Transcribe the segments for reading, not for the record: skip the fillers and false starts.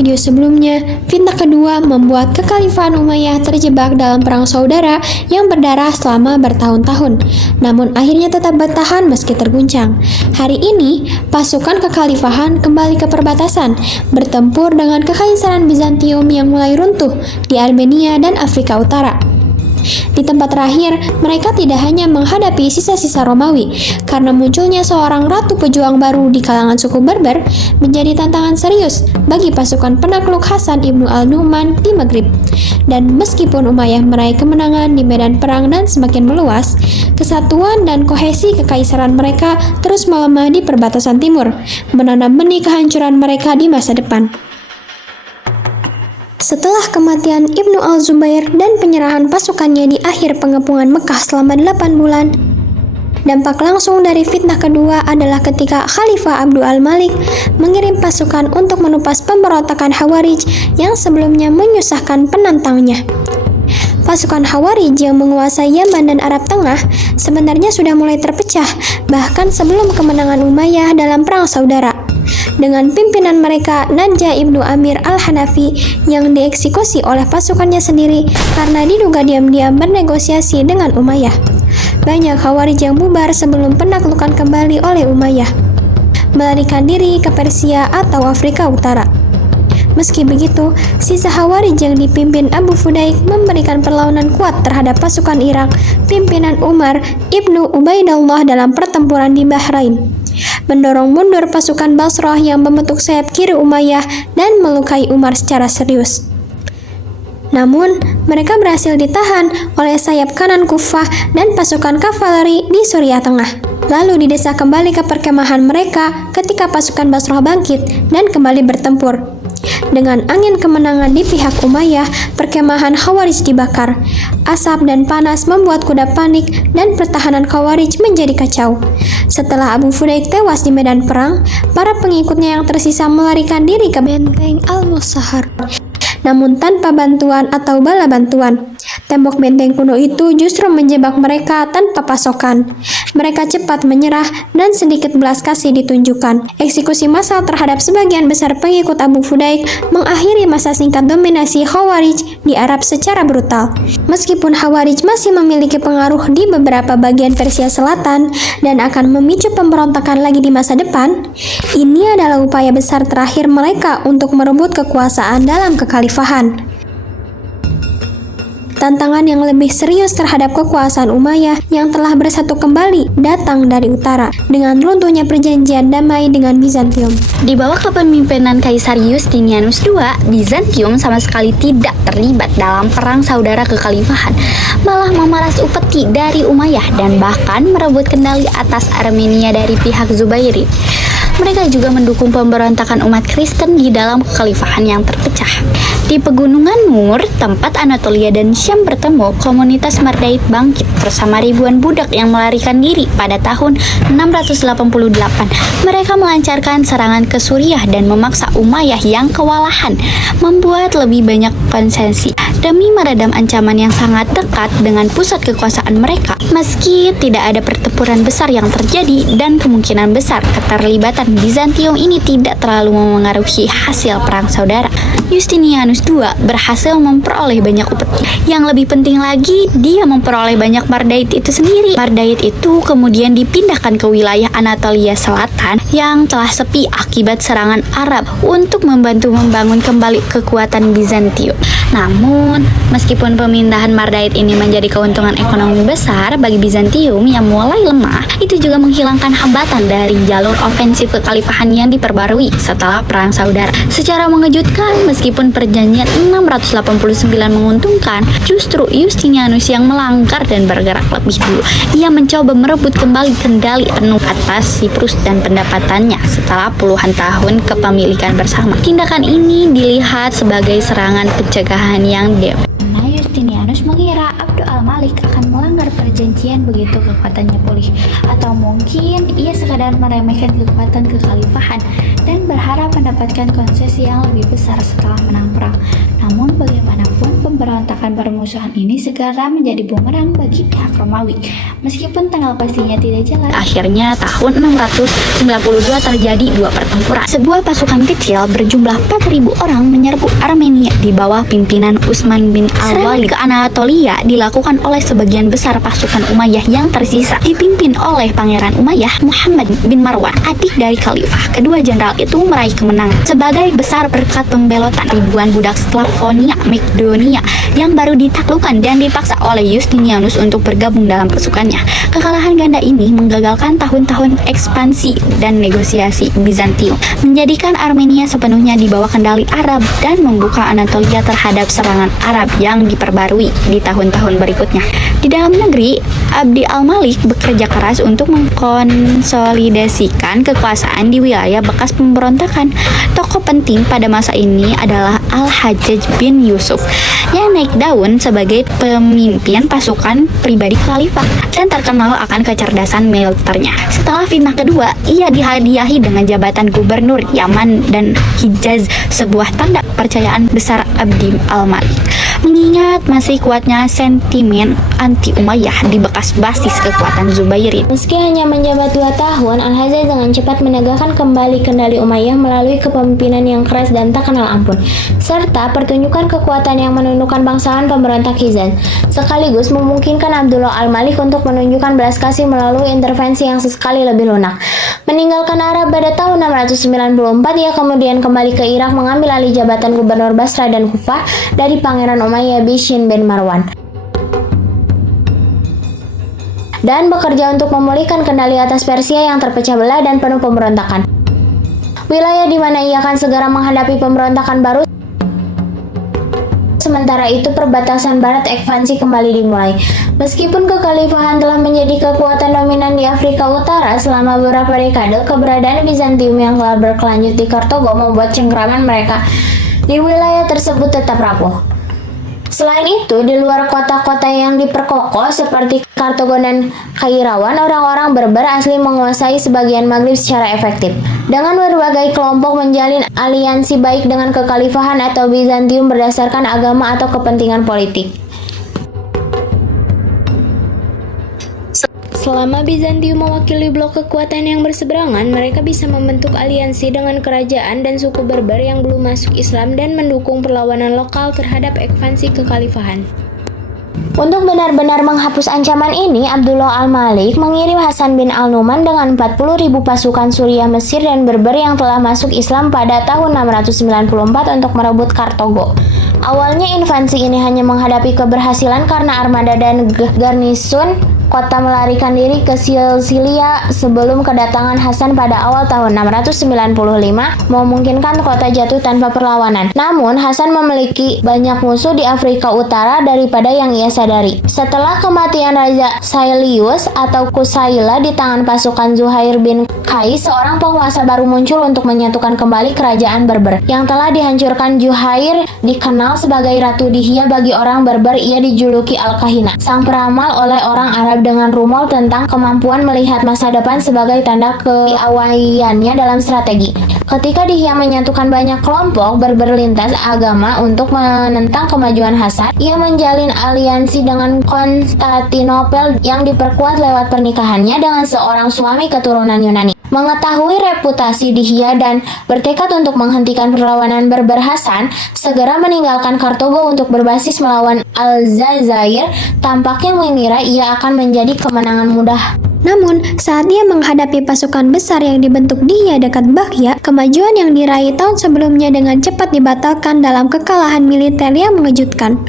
video sebelumnya, fitnah kedua membuat kekhalifahan Umayyah terjebak dalam perang saudara yang berdarah selama bertahun-tahun, namun akhirnya tetap bertahan meski terguncang. Hari ini, pasukan kekhalifahan kembali ke perbatasan, bertempur dengan kekaisaran Bizantium yang mulai runtuh di Armenia dan Afrika Utara. Di tempat terakhir, mereka tidak hanya menghadapi sisa-sisa Romawi, karena munculnya seorang ratu pejuang baru di kalangan suku Berber menjadi tantangan serius bagi pasukan penakluk Hasan ibnu al-Nu'man di Maghrib. Dan meskipun Umayyah meraih kemenangan di medan perang dan semakin meluas, kesatuan dan kohesi kekaisaran mereka terus melemah di perbatasan timur, menanam benih kehancuran mereka di masa depan. Setelah kematian Ibnu al-Zubair dan penyerahan pasukannya di akhir pengepungan Mekah selama 8 bulan, dampak langsung dari fitnah kedua adalah ketika Khalifah Abdul al-Malik mengirim pasukan untuk menumpas pemberontakan Khawarij yang sebelumnya menyusahkan penantangnya. Pasukan Khawarij yang menguasai Yaman dan Arab Tengah sebenarnya sudah mulai terpecah, bahkan sebelum kemenangan Umayyah dalam Perang Saudara, dengan pimpinan mereka Najah ibnu Amir al-Hanafi yang dieksekusi oleh pasukannya sendiri karena diduga diam-diam bernegosiasi dengan Umayyah. Banyak Khawarij yang bubar sebelum penaklukan kembali oleh Umayyah, melarikan diri ke Persia atau Afrika Utara. Meski begitu, sisa Khawarij yang dipimpin Abu Fudaik memberikan perlawanan kuat terhadap pasukan Irak pimpinan Umar ibnu Ubaidillah dalam pertempuran di Bahrain, mendorong mundur pasukan Basrah yang membentuk sayap kiri Umayyah dan melukai Umar secara serius. Namun, mereka berhasil ditahan oleh sayap kanan Kufah dan pasukan kavaleri di Suriah Tengah. Lalu didesak kembali ke perkemahan mereka ketika pasukan Basrah bangkit dan kembali bertempur. Dengan angin kemenangan di pihak Umayyah, perkemahan Khawarij dibakar. Asap dan panas membuat kuda panik dan pertahanan Khawarij menjadi kacau. Setelah Abu Fudaik tewas di medan perang, para pengikutnya yang tersisa melarikan diri ke benteng Al-Musahhar, namun tanpa bantuan atau bala bantuan. Tembok benteng kuno itu justru menjebak mereka tanpa pasokan. Mereka cepat menyerah dan sedikit belas kasih ditunjukkan. Eksekusi massal terhadap sebagian besar pengikut Abu Fudaik mengakhiri masa singkat dominasi Khawarij di Arab secara brutal. Meskipun Khawarij masih memiliki pengaruh di beberapa bagian Persia Selatan dan akan memicu pemberontakan lagi di masa depan, ini adalah upaya besar terakhir mereka untuk merebut kekuasaan dalam kekhalifahan. Tantangan yang lebih serius terhadap kekuasaan Umayyah yang telah bersatu kembali datang dari utara dengan runtuhnya perjanjian damai dengan Bizantium. Di bawah kepemimpinan Kaisar Yustinianus II, Bizantium sama sekali tidak terlibat dalam perang saudara kekhalifahan, malah memeras upeti dari Umayyah dan bahkan merebut kendali atas Armenia dari pihak Zubairid. Mereka juga mendukung pemberontakan umat Kristen di dalam kekhalifahan yang terpecah. Di pegunungan Nur, tempat Anatolia dan Syam bertemu, komunitas Mardait bangkit bersama ribuan budak yang melarikan diri pada tahun 688. Mereka melancarkan serangan ke Suriah dan memaksa Umayyah yang kewalahan membuat lebih banyak konsesi demi meredam ancaman yang sangat dekat dengan pusat kekuasaan mereka. Meski tidak ada pertempuran besar yang terjadi dan kemungkinan besar keterlibatan Bizantium ini tidak terlalu memengaruhi hasil perang saudara, Yustinianus II berhasil memperoleh banyak upeti. Yang lebih penting lagi, dia memperoleh banyak Mardait itu sendiri. Mardait itu kemudian dipindahkan ke wilayah Anatolia Selatan yang telah sepi akibat serangan Arab untuk membantu membangun kembali kekuatan Bizantium. Namun, meskipun pemindahan Mardait ini menjadi keuntungan ekonomi besar bagi Bizantium yang mulai lemah, itu juga menghilangkan hambatan dari jalur ofensif kekhalifahan yang diperbarui setelah Perang Saudara. Secara mengejutkan, meskipun perjanjian 689 menguntungkan, justru Yustinianus yang melanggar dan bergerak lebih dulu. Ia mencoba merebut kembali kendali penuh atas Siprus dan pendapatannya setelah puluhan tahun kepemilikan bersama. Tindakan ini dilihat sebagai serangan pencegahan yang karena Yustinianus mengira Abdul al-Malik akan melanggar perjanjian begitu kekuatannya pulih, atau mungkin ia sekadar meremehkan kekuatan kekhalifahan dan berharap mendapatkan konsesi yang lebih besar setelah menang perang. Namun bagaimanapun pemberontakan permusuhan ini segera menjadi bumerang bagi pihak Romawi. Meskipun tanggal pastinya tidak jelas, akhirnya tahun 692 terjadi dua pertempuran. Sebuah pasukan kecil berjumlah 4.000 orang menyerbu Armenia di bawah pimpinan Utsman bin Al-Walid ke Anatolia dilakukan oleh sebagian besar pasukan Umayyah yang tersisa, dipimpin oleh Pangeran Umayyah Muhammad bin Marwan, adik dari Khalifah. Kedua jenderal itu meraih kemenangan sebagai besar berkat pembelotan ribuan budak Slavonia Makedonia yang baru ditaklukkan dan dipaksa oleh Justinianus untuk bergabung dalam pasukannya. Kekalahan ganda ini menggagalkan tahun-tahun ekspansi dan negosiasi Bizantium, menjadikan Armenia sepenuhnya di bawah kendali Arab dan membuka Anatolia terhadap serangan Arab yang diperbarui di tahun-tahun berikutnya. Di dalam negeri, Abd al-Malik bekerja keras untuk mengkonsolidasikan kekuasaan di wilayah bekas pemberontakan. Tokoh penting pada masa ini adalah Al-Hajjaj bin Yusuf yang naik daun sebagai pemimpin pasukan pribadi khalifah dan terkenal akan kecerdasan militernya. Setelah fitnah kedua, ia dihadiahi dengan jabatan gubernur Yaman dan Hijaz, sebuah tanda kepercayaan besar Abd al-Malik. Mengingat masih kuatnya sentimen anti-Umayyah di bekas basis kekuatan Zubairid. Meski hanya menjabat 2 tahun, Al-Hajjaj dengan cepat menegakkan kembali kendali Umayyah melalui kepemimpinan yang keras dan tak kenal ampun, serta pertunjukan kekuatan yang menundukkan bangsawan pemberontak Hijaz, sekaligus memungkinkan Abdullah al-Malik untuk menunjukkan belas kasih melalui intervensi yang sesekali lebih lunak. Meninggalkan Arab pada tahun 694, ia kemudian kembali ke Irak mengambil alih jabatan gubernur Basra dan Kufah dari Pangeran Umayyah Bishr bin Marwan, dan bekerja untuk memulihkan kendali atas Persia yang terpecah belah dan penuh pemberontakan. Wilayah di mana ia akan segera menghadapi pemberontakan baru. Sementara itu, perbatasan barat ekspansi kembali dimulai. Meskipun kekhalifahan telah menjadi kekuatan dominan di Afrika Utara selama beberapa dekade, keberadaan Bizantium yang telah berkelanjut di Kartago membuat cengkraman mereka di wilayah tersebut tetap rapuh. Selain itu, di luar kota-kota yang diperkokoh seperti Kartago dan Kairawan, orang-orang Berber asli menguasai sebagian Maghrib secara efektif. Dengan berbagai kelompok menjalin aliansi baik dengan kekhalifahan atau Bizantium berdasarkan agama atau kepentingan politik. Selama Bizantium mewakili blok kekuatan yang berseberangan, mereka bisa membentuk aliansi dengan kerajaan dan suku Berber yang belum masuk Islam dan mendukung perlawanan lokal terhadap ekspansi kekhalifahan. Untuk benar-benar menghapus ancaman ini, Abdullah al-Malik mengirim Hasan bin al-Numan dengan 40.000 pasukan Suriah, Mesir, dan Berber yang telah masuk Islam pada tahun 694 untuk merebut Kartago. Awalnya invasi ini hanya menghadapi keberhasilan karena armada dan garnisun kota melarikan diri ke Sisilia sebelum kedatangan Hasan pada awal tahun 695 memungkinkan kota jatuh tanpa perlawanan. Namun, Hasan memiliki banyak musuh di Afrika Utara daripada yang ia sadari. Setelah kematian Raja Sailius atau Kusaila di tangan pasukan Zuhair bin Qais, seorang penguasa baru muncul untuk menyatukan kembali kerajaan Berber yang telah dihancurkan. Zuhair dikenal sebagai Ratu Dihya. Bagi orang Berber, ia dijuluki Al-Kahina, sang peramal oleh orang Arab, dengan rumor tentang kemampuan melihat masa depan sebagai tanda kepiawaiannya dalam strategi. Ketika Dihya menyatukan banyak kelompok Berber lintas agama untuk menentang kemajuan Hasan, ia menjalin aliansi dengan Konstantinopel yang diperkuat lewat pernikahannya dengan seorang suami keturunan Yunani. Mengetahui reputasi Dihya dan bertekad untuk menghentikan perlawanan Berber, Hasan segera meninggalkan Kartago untuk berbasis melawan Aljazair, tampaknya mengira ia akan menjadi kemenangan mudah. Namun, saat dia menghadapi pasukan besar yang dibentuk Dihya dekat Baghya, kemajuan yang diraih tahun sebelumnya dengan cepat dibatalkan dalam kekalahan militer yang mengejutkan.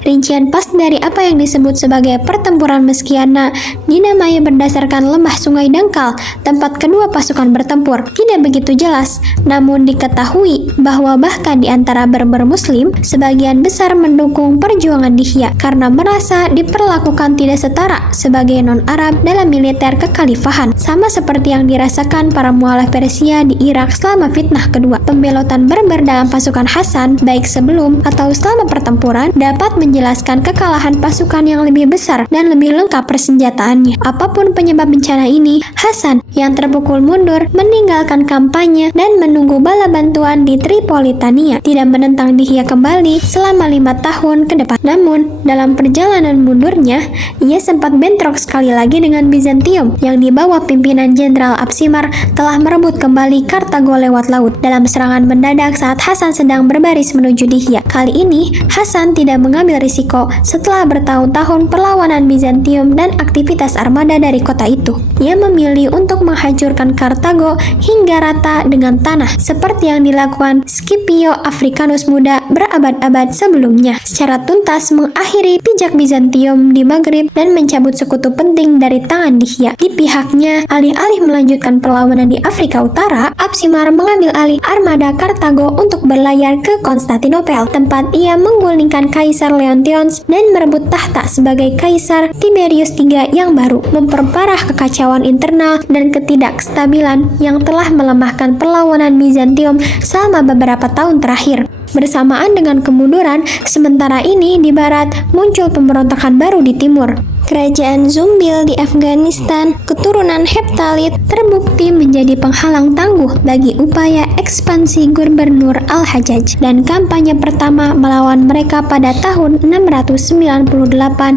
Rincian pas dari apa yang disebut sebagai pertempuran Meskiana dinamai berdasarkan lembah Sungai Dangkal, tempat kedua pasukan bertempur, tidak begitu jelas. Namun diketahui bahwa bahkan di antara Berber Muslim, sebagian besar mendukung perjuangan Dihya karena merasa diperlakukan tidak setara sebagai non-Arab dalam militer militer kekhalifahan, sama seperti yang dirasakan para mualaf Persia di Irak selama fitnah kedua. Pembelotan Berber dalam pasukan Hasan, baik sebelum atau selama pertempuran, dapat menjelaskan kekalahan pasukan yang lebih besar dan lebih lengkap persenjataannya. Apapun penyebab bencana ini, Hasan yang terpukul mundur meninggalkan kampanye dan menunggu bala bantuan di Tripolitania, tidak menentang Dihya kembali selama 5 tahun ke depan. Namun, dalam perjalanan mundurnya, ia sempat bentrok sekali lagi dengan Bizantium yang di bawah pimpinan Jenderal Absimar telah merebut kembali Kartago lewat laut. Dalam serangan mendadak saat Hasan sedang berbaris menuju Dihya. Kali ini, Hasan tidak mengambil risiko setelah bertahun-tahun perlawanan Bizantium dan aktivitas armada dari kota itu. Ia memilih untuk menghancurkan Kartago hingga rata dengan tanah, seperti yang dilakukan Scipio Africanus muda berabad-abad sebelumnya. Secara tuntas mengakhiri pijak Bizantium di Maghrib dan mencabut sekutu penting dari tangan Dihya. Di pihaknya, alih-alih melanjutkan perlawanan di Afrika Utara, Absimar mengambil alih armada Kartago untuk berlayar ke Konstantinopel, tempat ia menggulingkan Kaisar Leontions dan merebut tahta sebagai Kaisar Tiberius III yang baru, memperparah kekacauan internal dan ketidakstabilan yang telah melemahkan perlawanan Bizantium selama beberapa tahun terakhir. Bersamaan dengan kemunduran, sementara ini di barat muncul pemberontakan baru di timur. Kerajaan Zumbil di Afghanistan, keturunan Heptalit, terbukti menjadi penghalang tangguh bagi upaya ekspansi Gubernur Al-Hajjaj, dan kampanye pertama melawan mereka pada tahun 698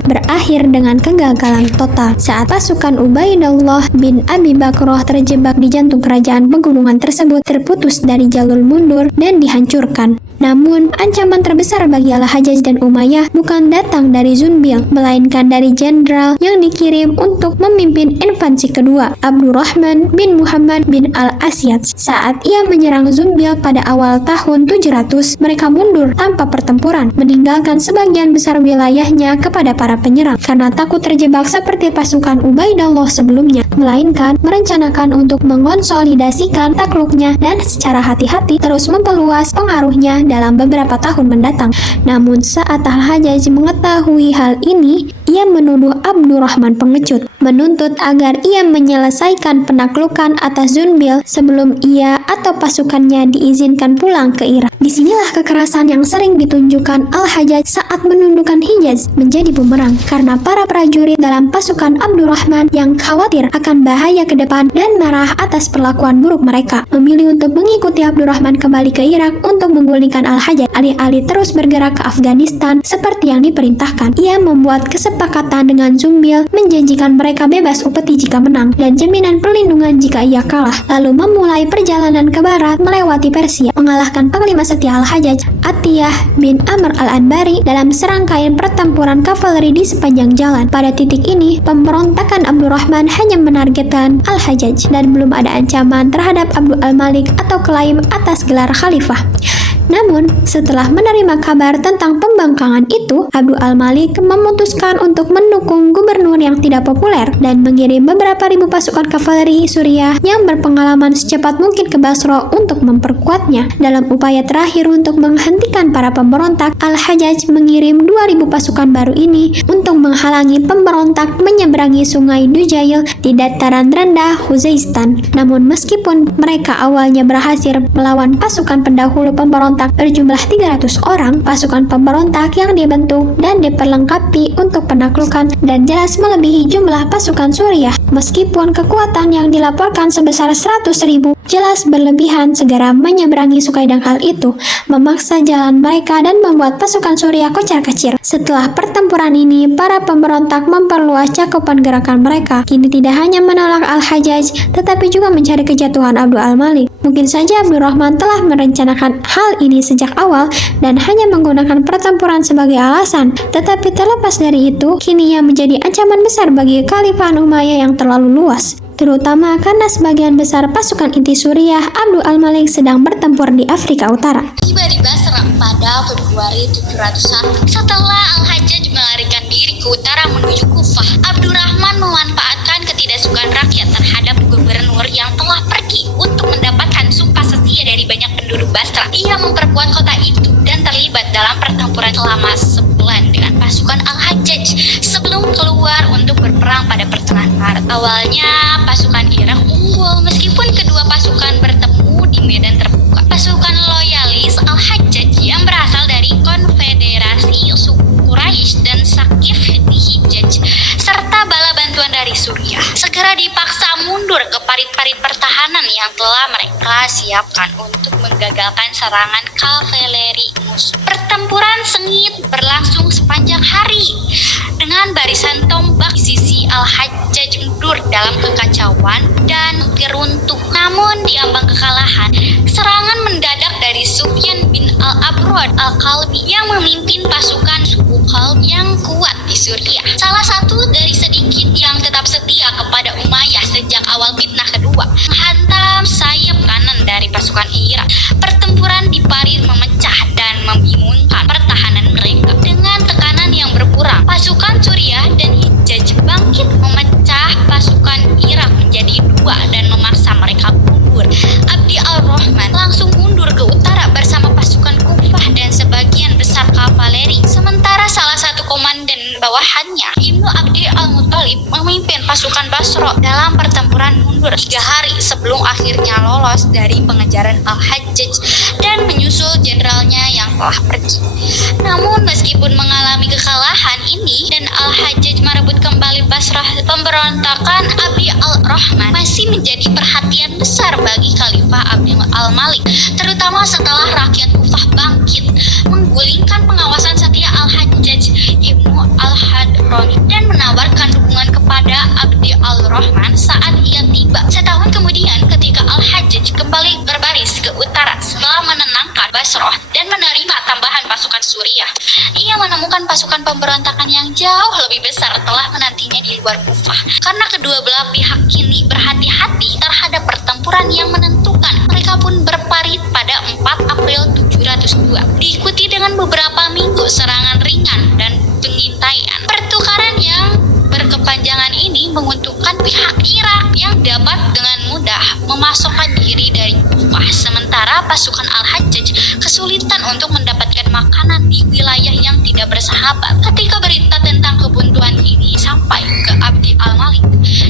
berakhir dengan kegagalan total saat pasukan Ubaidullah bin Abi Bakroh terjebak di jantung kerajaan pegunungan tersebut, terputus dari jalur mundur dan dihancurkan. Namun, ancaman terbesar bagi Al-Hajjaj dan Umayyah bukan datang dari Zunbil, melainkan dari jenderal yang dikirim untuk memimpin invasi kedua, Abdurrahman bin Muhammad bin Al-Asyad. Saat ia menyerang Zunbil pada awal tahun 700, mereka mundur tanpa pertempuran, meninggalkan sebagian besar wilayahnya kepada para penyerang karena takut terjebak seperti pasukan Ubaidullah sebelumnya, melainkan merencanakan untuk mengonsolidasikan takluknya dan secara hati-hati terus memperluas pengaruhnya dalam beberapa tahun mendatang. Namun saat Al-Hajjaj mengetahui hal ini, ia menuduh Abdurrahman pengecut, menuntut agar ia menyelesaikan penaklukan atas Zunbil sebelum ia atau pasukannya diizinkan pulang ke Irak. Disinilah kekerasan yang sering ditunjukkan Al-Hajjaj saat menundukkan Hijaz menjadi bumerang, karena para prajurit dalam pasukan Abdurrahman yang khawatir akan bahaya ke depan dan marah atas perlakuan buruk mereka, memilih untuk mengikuti Abdurrahman kembali ke Irak untuk menggulingkan Al-Hajjaj. Alih-alih terus bergerak ke Afghanistan seperti yang diperintahkan, ia membuat kesepakatan dengan Zumbil menjanjikan mereka bebas upeti jika menang dan jaminan perlindungan jika ia kalah, lalu memulai perjalanan ke barat melewati Persia, mengalahkan Panglima setia Al-Hajjaj, Atiyah bin Amr al-Anbari, dalam serangkaian pertempuran kavaleri di sepanjang jalan. Pada titik ini, pemberontakan Abdurrahman hanya menargetkan Al-Hajjaj dan belum ada ancaman terhadap Abdul al-Malik atau klaim atas gelar khalifah. Namun, setelah menerima kabar tentang pembangkangan itu, Abdul al-Malik memutuskan untuk mendukung gubernur yang tidak populer dan mengirim beberapa ribu pasukan kavaleri Suriah yang berpengalaman secepat mungkin ke Basra untuk memperkuatnya. Dalam upaya terakhir untuk menghentikan para pemberontak, Al-Hajjaj mengirim 2.000 pasukan baru ini untuk menghalangi pemberontak menyeberangi sungai Dujail di dataran rendah Khuzestan. Namun meskipun mereka awalnya berhasil melawan pasukan pendahulu pemberontak berjumlah 300 orang, pasukan pemberontak yang dibentuk dan diperlengkapi untuk penaklukan dan jelas melebihi jumlah pasukan Suriah. Meskipun kekuatan yang dilaporkan sebesar 100.000 jelas berlebihan, segera menyeberangi sungai dangkal itu, memaksa jalan mereka dan membuat pasukan Suriah kocar-kacir. Setelah pertempuran ini, para pemberontak memperluas cakupan gerakan mereka. Kini tidak hanya menolak Al-Hajjaj, tetapi juga mencari kejatuhan Abdul al-Malik. Mungkin saja Abdurrahman telah merencanakan hal ini sejak awal dan hanya menggunakan pertempuran sebagai alasan. Tetapi terlepas dari itu, kini ia menjadi ancaman besar bagi Kekhalifahan Umayyah yang terlalu luas, terutama karena sebagian besar pasukan inti Suriah Abdul al-Malik sedang bertempur di Afrika Utara. Tiba di Basra pada Februari 701 setelah Al-Hajjaj melarikan diri ke utara menuju Kufah. Abdurrahman memanfaatkan ketidaksukaan rakyat terhadap gubernur yang telah pergi untuk mendapatkan sumpah setia dari banyak penduduk Basra. Ia memperkuat kota itu dan terlibat dalam pertempuran selama sebulan dengan pasukan Al-Hajjaj sebelum keluar untuk berperang pada pertengahan Maret. Awalnya pasukan Irak unggul meskipun kedua pasukan bertemu di medan terbuka. Pasukan loyalis Al-Hajjaj yang berasal dari konfederasi suku Quraisy dan Saqif di Hijaz serta bala bantuan dari Suriah segera dipaksa mundur ke parit-parit pertahanan yang telah mereka siapkan untuk menggagalkan serangan kavaleri musuh. Pertempuran sengit berlangsung sepanjang hari dengan barisan tombak di sisi Al-Hajjaj mundur dalam kekacauan dan runtuh. Namun di ambang kekalahan, serangan mendadak dari Sufyan bin Al-Abrad Al-Qalbi yang memimpin pasukan suku Qalb yang kuat di Suriah. Salah satu dari sedikit yang tetap setia kepada Umayyah sejak awal fitnah kedua, menghantam sayap kanan dari pasukan Irak. Pertempuran di Parit memecah dan membingungkan pertahanan mereka. Dengan tekanan yang berkurang, pasukan Suriah dan Hijaz bangkit memecah pasukan Irak menjadi dua dan memaksa mereka mundur. Abdi al-Rahman langsung mundur ke utara bersama pasukan Kufah dan sebagian besar kavaleri. Sementara salah satu komandan bawahannya, Ibnu Abdi al-Muthalib, memimpin pasukan Basra dalam pertempuran mundur 3 hari sebelum akhirnya lolos dari pengejaran Al-Hajjaj dan menyusul jenderalnya yang telah pergi. Namun meskipun mengalami kekalahan ini dan Al-Hajjaj merebut kembali Basrah, pemberontakan Abdi al-Rahman masih menjadi perhatian besar bagi Khalifah Abdul al-Malik, terutama setelah rakyat Kufah bangkit menggulingkan pengawasan setia Al-Hajjaj Ibnu al-Hadrami dan menawarkan dukungan kepada Abdi al-Rahman saat ia tiba. Setahun kemudian ketika Al-Hajjaj kembali berbaris ke utara setelah menenangkan Basrah dan menerima tambahan pasukan Suriah, ia menemukan pasukan pemberontakan yang jauh lebih besar telah menantinya di luar Kufah. Karena kedua belah pihak kini berhati-hati terhadap pertempuran yang menentukan, mereka pun berparit pada 4 April 702, diikuti dengan beberapa minggu serangan ringan dan pengintaian. Pertukaran yang berkepanjangan ini menguntungkan pihak Irak yang dapat dengan mudah memasokkan diri dari Kufah, sementara pasukan Al-Hajjaj kesulitan untuk mendapatkan makanan di wilayah yang tidak bersahabat. Ketika berita tentang kebuntuan ini sampai ke Abdi al-Malik,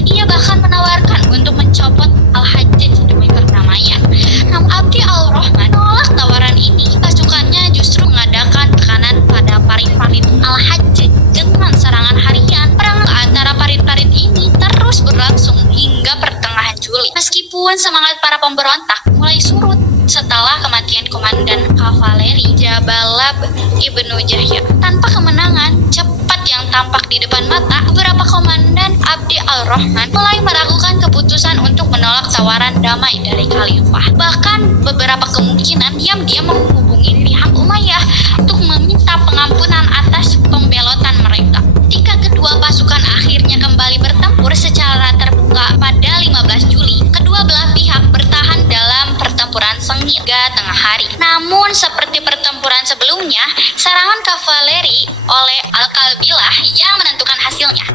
ia bahkan menawarkan untuk mencopot Al-Hajjaj demi perdamaian. Namun Abdi al-Rahman menolak tawaran ini. Pasukannya justru mengadakan tekanan pada parit-parit Al-Hajjaj dengan serangan harian. Perang antara parit-parit ini terus berlangsung hingga pertengahan Juli. Meskipun semangat para pemberontak mulai surut setelah kematian komandan kavaleri Jabalab Ibnu Jahya. Tanpa kemenangan cepat yang tampak di depan mata, beberapa komandan Abdi al-Rahman mulai meragukan keputusan untuk menolak tawaran damai dari Khalifah. Bahkan beberapa kemungkinan diam-diam menghubungi pihak Umayyah untuk meminta pengampunan atas pembelotan mereka. Ketika kedua pasukan akhirnya kembali bertempur secara terbuka pada 15 Juli, kedua belah pihak bertahan dalam pertempuran sengit hingga tengah hari. Namun seperti pertempuran sebelumnya, serangan kavaleri oleh Al-Qalbilah yang menentukan hasilnya.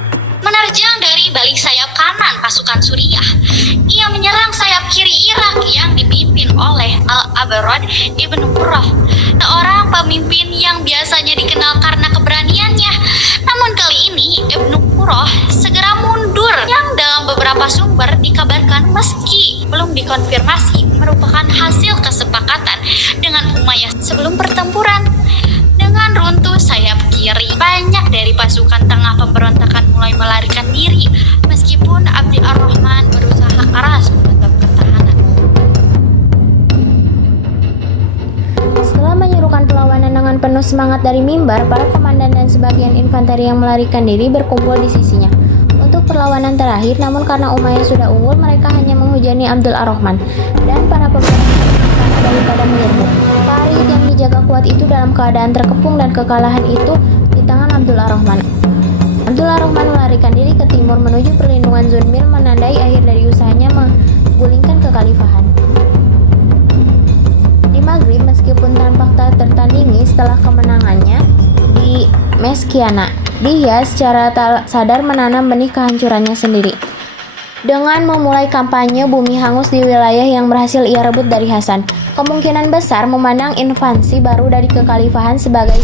Menerjang dari balik sayap kanan pasukan Suriah, ia menyerang sayap kiri Irak yang dipimpin oleh Al-Abrad Ibnu Qurrah, seorang pemimpin yang biasanya dikenal karena keberaniannya. Namun kali ini Ibnu Qurrah segera mundur, yang dalam beberapa sumber dikabarkan meski belum dikonfirmasi merupakan hasil kesepakatan dengan Umayyah sebelum pertempuran. Dengan runtuh sayap kiri, banyak dari pasukan tengah pemberontakan mulai melarikan diri, meskipun Abdi ar-Rahman berusaha keras menetap pertahanan. Setelah menyerukan perlawanan dengan penuh semangat dari mimbar, para komandan dan sebagian infanteri yang melarikan diri berkumpul di sisinya untuk perlawanan terakhir. Namun karena Umayyah sudah unggul, mereka hanya menghujani Abdul ar-Rahman dan para pemberontak daripada menyerbu. Parit yang dijaga kuat itu dalam keadaan terkepung dan kekalahan itu di tangan Abdul ar-Rahman. Abdul ar-Rahman melarikan diri ke timur menuju perlindungan Zunmil, menandai akhir dari usahanya menggulingkan kekhalifahan. Di Maghrib, meskipun tampak tak tertandingi setelah kemenangannya di Meskiana, dia secara tak sadar menanam benih kehancurannya sendiri. Dengan memulai kampanye bumi hangus di wilayah yang berhasil ia rebut dari Hasan, kemungkinan besar memandang invasi baru dari kekhalifahan sebagai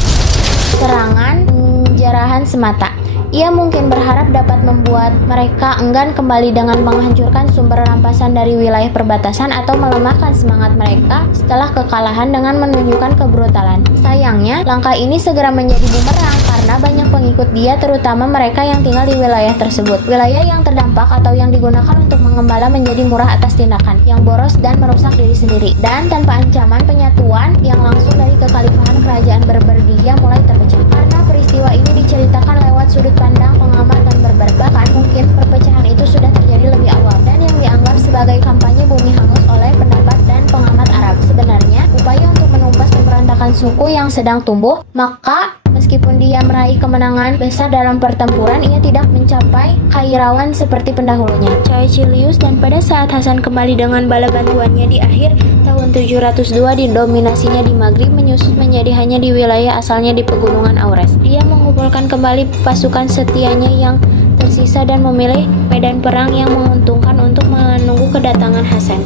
serangan penjarahan semata. Ia mungkin berharap dapat membuat mereka enggan kembali dengan menghancurkan sumber rampasan dari wilayah perbatasan atau melemahkan semangat mereka setelah kekalahan dengan menunjukkan kebrutalan. Sayangnya, langkah ini segera menjadi bumerang karena banyak pengikut dia, terutama mereka yang tinggal di wilayah tersebut. Wilayah yang terdampak atau yang digunakan untuk mengembala menjadi murah atas tindakan yang boros dan merusak diri sendiri. Dan tanpa ancaman penyatuan yang langsung dari kekhalifahan kerajaan Berber, dia mulai terpecah. Karena peristiwa ini diceritakan lewat sudut pandang pengamat dan Berber, bahkan mungkin perpecahan itu sudah terjadi lebih awal dan yang dianggap sebagai kampanye bumi hangus oleh pendapat dan pengamat Arab. Sebenarnya, upaya untuk menumpas pemberontakan suku yang sedang tumbuh, maka meskipun dia meraih kemenangan besar dalam pertempuran, ia tidak mencapai keirawan seperti pendahulunya, Caecilius. Dan pada saat Hasan kembali dengan bala bantuannya di akhir tahun 702, didominasinya di Maghrib menyusut menjadi hanya di wilayah asalnya di pegunungan Aures. Dia mengumpulkan kembali pasukan setianya yang tersisa dan memilih medan perang yang menguntungkan untuk menunggu kedatangan Hasan,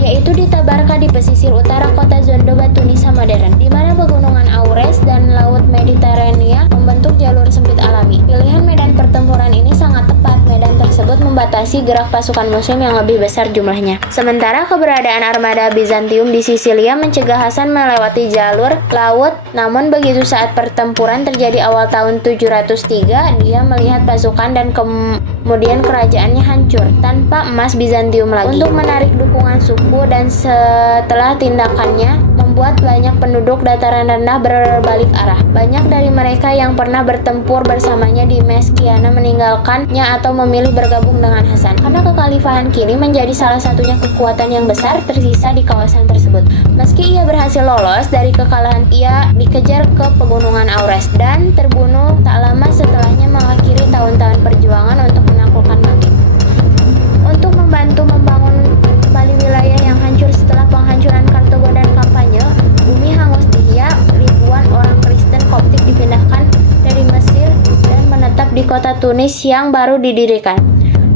yaitu di Tabarka di pesisir utara kota Zondo Batunisa modern, di mana pegunungan Aures dan laut Mediterania membentuk jalur sempit alami. Pilihan medan pertempuran ini sangat tepat. Medan tersebut membatasi gerak pasukan muslim yang lebih besar jumlahnya. Sementara keberadaan armada Bizantium di Sisilia mencegah Hasan melewati jalur laut. Namun begitu saat pertempuran terjadi awal tahun 703, dia melihat pasukan dan kemudian kerajaannya hancur tanpa emas Bizantium lagi. Untuk menarik dukungan suku dan setelah tindakannya membuat banyak penduduk dataran rendah berbalik arah. Banyak dari mereka yang pernah bertempur bersamanya di Meskiana meninggalkannya atau memilih bergabung dengan Hasan, karena kekhalifahan kini menjadi salah satunya kekuatan yang besar tersisa di kawasan tersebut. Meski ia berhasil lolos dari kekalahan, ia dikejar ke pegunungan Aures dan terbunuh tak lama setelahnya, mengakhiri tahun-tahun perjuangan untuk menaklukkan Maghrib. Untuk membantu membangun kembali wilayah yang hancur setelah penghancuran Kartago dan kampanye bumi hangus Dihya, ribuan orang Kristen Koptik dipindahkan dari Mesir dan menetap di kota Tunis yang baru didirikan,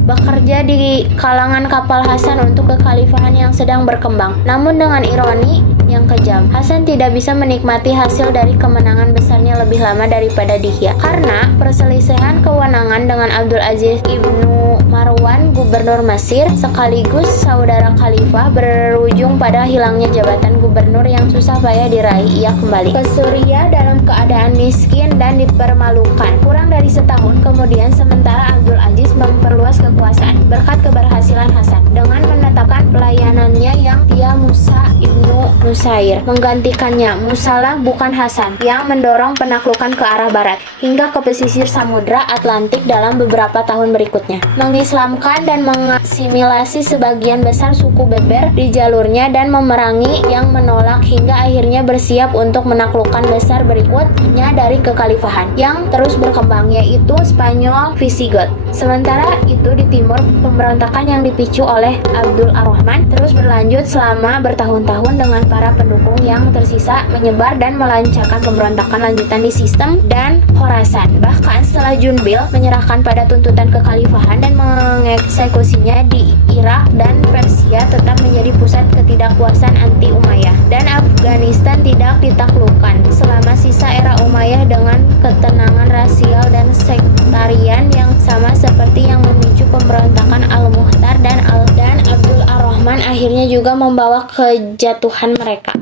bekerja di kalangan kapal Hasan untuk kekhalifahan yang sedang berkembang. Namun dengan ironi yang kejam, Hasan tidak bisa menikmati hasil dari kemenangan besarnya lebih lama daripada Dihya, karena perselisihan kewenangan dengan Abdul Aziz ibnu Marwan, gubernur Mesir sekaligus saudara khalifah, berujung pada hilangnya jabatan gubernur yang susah payah diraih. Ia kembali ke Suriah dalam keadaan miskin dan dipermalukan. Kurang dari setahun kemudian, sementara Abdul Aziz memperluas kekuasaan berkat keberhasilan Hasan dengan menetapkan pelayanannya yang dia Musa ibnu Nusair menggantikannya. Musalah bukan Hasan yang mendorong penaklukan ke arah barat hingga ke pesisir Samudra Atlantik dalam beberapa tahun berikutnya, mengislamkan dan mengasimilasi sebagian besar suku Berber di jalurnya dan memerangi yang menolak hingga akhirnya bersiap untuk menaklukkan besar berikutnya dari kekhalifahan yang terus berkembang, yaitu Spanyol Visigot. Sementara itu di timur, pemberontakan yang dipicu oleh Abdul Ar-Rahman terus berlanjut selama bertahun-tahun dengan para pendukung yang tersisa menyebar dan melancarkan pemberontakan lanjutan di Sistem dan Khorasan. Bahkan setelah Junbil menyerahkan pada tuntutan kekhalifahan dan mengeksekusinya di Irak dan Persia tetap menjadi pusat ketidakpuasan anti Umayyah, dan Afghanistan tidak ditaklukkan selama sisa era Umayyah dengan ketenangan rasial dan sektarian yang sama seperti yang memicu pemberontakan Al-Mukhtar dan Abdul Ar-Rahman akhirnya juga membawa kejatuhan mereka.